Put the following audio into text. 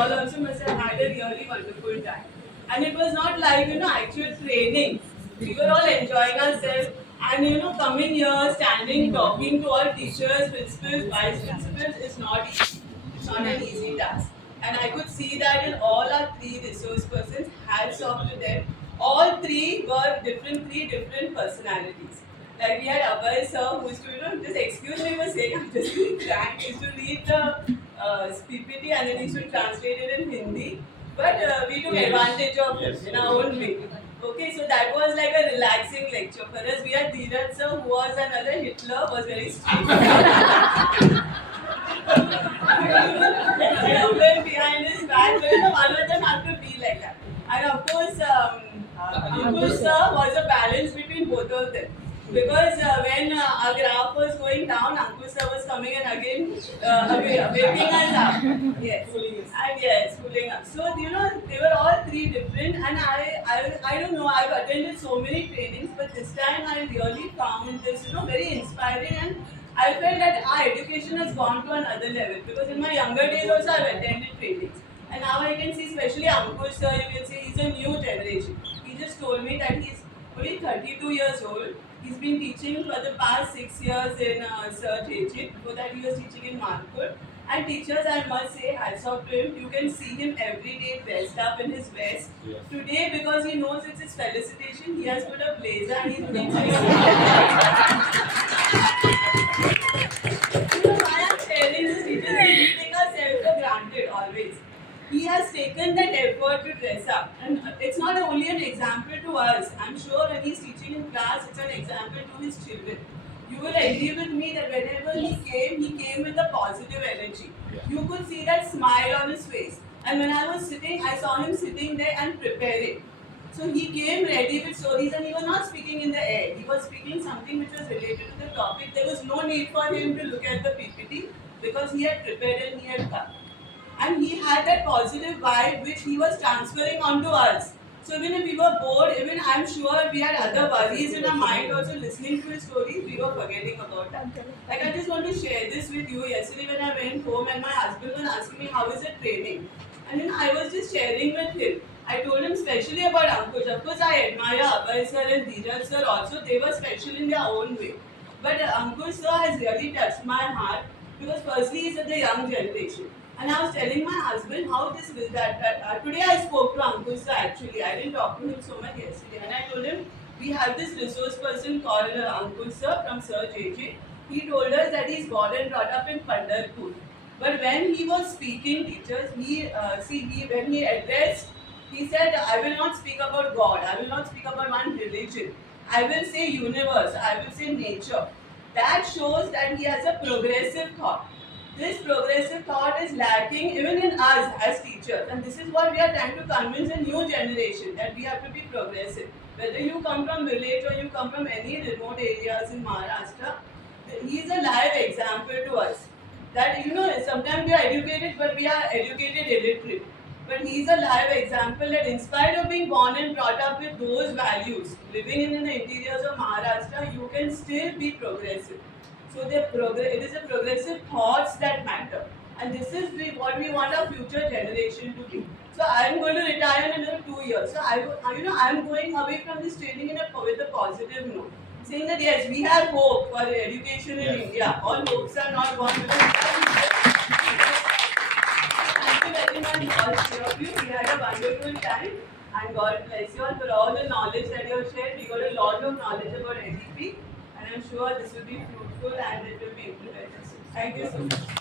all also must have had a really wonderful time. And it was not like, actual training. We were all enjoying ourselves and, coming here, standing, talking to our teachers, principals, vice principals is not easy. It's not an easy task. And I could see that in all our three resource persons, hats off to them. All three were three different personalities. Like we had Abhay sir who used to, just excuse me for saying, I'm just being frank, used to read the PPT and then he used to translate it in Hindi. But we took advantage of it in our own way. Okay, so that was like a relaxing lecture for us. We had Dheeraj sir who was another Hitler, was very strict. Behind his back, but one of them had to be like that. And of course, Ankush sir was a balance between both of them. Because when our graph was going down, Ankush sir was coming and again waking us up. Yes. And yes, pulling up. So, they were all three different. And I don't know, I've attended so many trainings, but this time I really found this, very inspiring. And I felt that our education has gone to another level. Because in my younger days also, I've attended trainings. And now I can see, especially Ankush sir, you can see he's a new generation. He just told me that he's only 32 years old. He's been teaching for the past 6 years in Sir JJ. Before that, he was teaching in Manpur. And teachers, I must say, hats off to him. You can see him every day dressed up in his vest. Yes. Today, because he knows it's his felicitation, he has put a blazer and he's doing why I'm sharing this teachers, we take ourselves for granted always. He has taken that effort to dress up, and it's not only an example to us. I'm sure when he's teaching in class, it's an example to his children. You will agree with me that whenever he came with a positive energy. Yeah. You could see that smile on his face. And when I was sitting, I saw him sitting there and preparing. So he came ready with stories, and he was not speaking in the air. He was speaking something which was related to the topic. There was no need for him to look at the PPT because he had prepared and he had come. And he had that positive vibe which he was transferring onto us. So even if we were bored, even I'm sure we had other worries in our mind also listening to his stories, we were forgetting about that. Like I just want to share this with you. Yesterday when I went home and my husband was asking me how is it training. And then I was just sharing with him. I told him especially about Ankush. Of course I admire Abhay sir and Dheeraj sir also. They were special in their own way. But Ankush sir has really touched my heart because firstly he's of the young generation. And I was telling my husband how this is that today I spoke to Ankush sir actually. I didn't talk to him so much yesterday. And I told him we have this resource person called Ankush sir from Sir JJ. He told us that he's born and brought up in Pandharpur. But when he was speaking, teachers, when he addressed, he said, I will not speak about God. I will not speak about one religion. I will say universe. I will say nature. That shows that he has a progressive thought. This progressive thought is lacking even in us as teachers, and this is what we are trying to convince a new generation that we have to be progressive. Whether you come from village or you come from any remote areas in Maharashtra, he is a live example to us. That sometimes we are educated, but we are educated illiterate. But he is a live example that in spite of being born and brought up with those values, living in the interiors of Maharashtra, you can still be progressive. So it is a progressive thoughts that matter, and this is what we want our future generation to be. So I am going to retire in another 2 years. So I am going away from this training with a positive note, saying that yes, we have hope for education in India. All hopes are not gone. Thank you very much, all three of you. We had a wonderful time, and God bless you all for all the knowledge that you have shared. We got a lot of knowledge about NDP. And I'm sure this will be fruitful and it will be implemented. Thank you so much.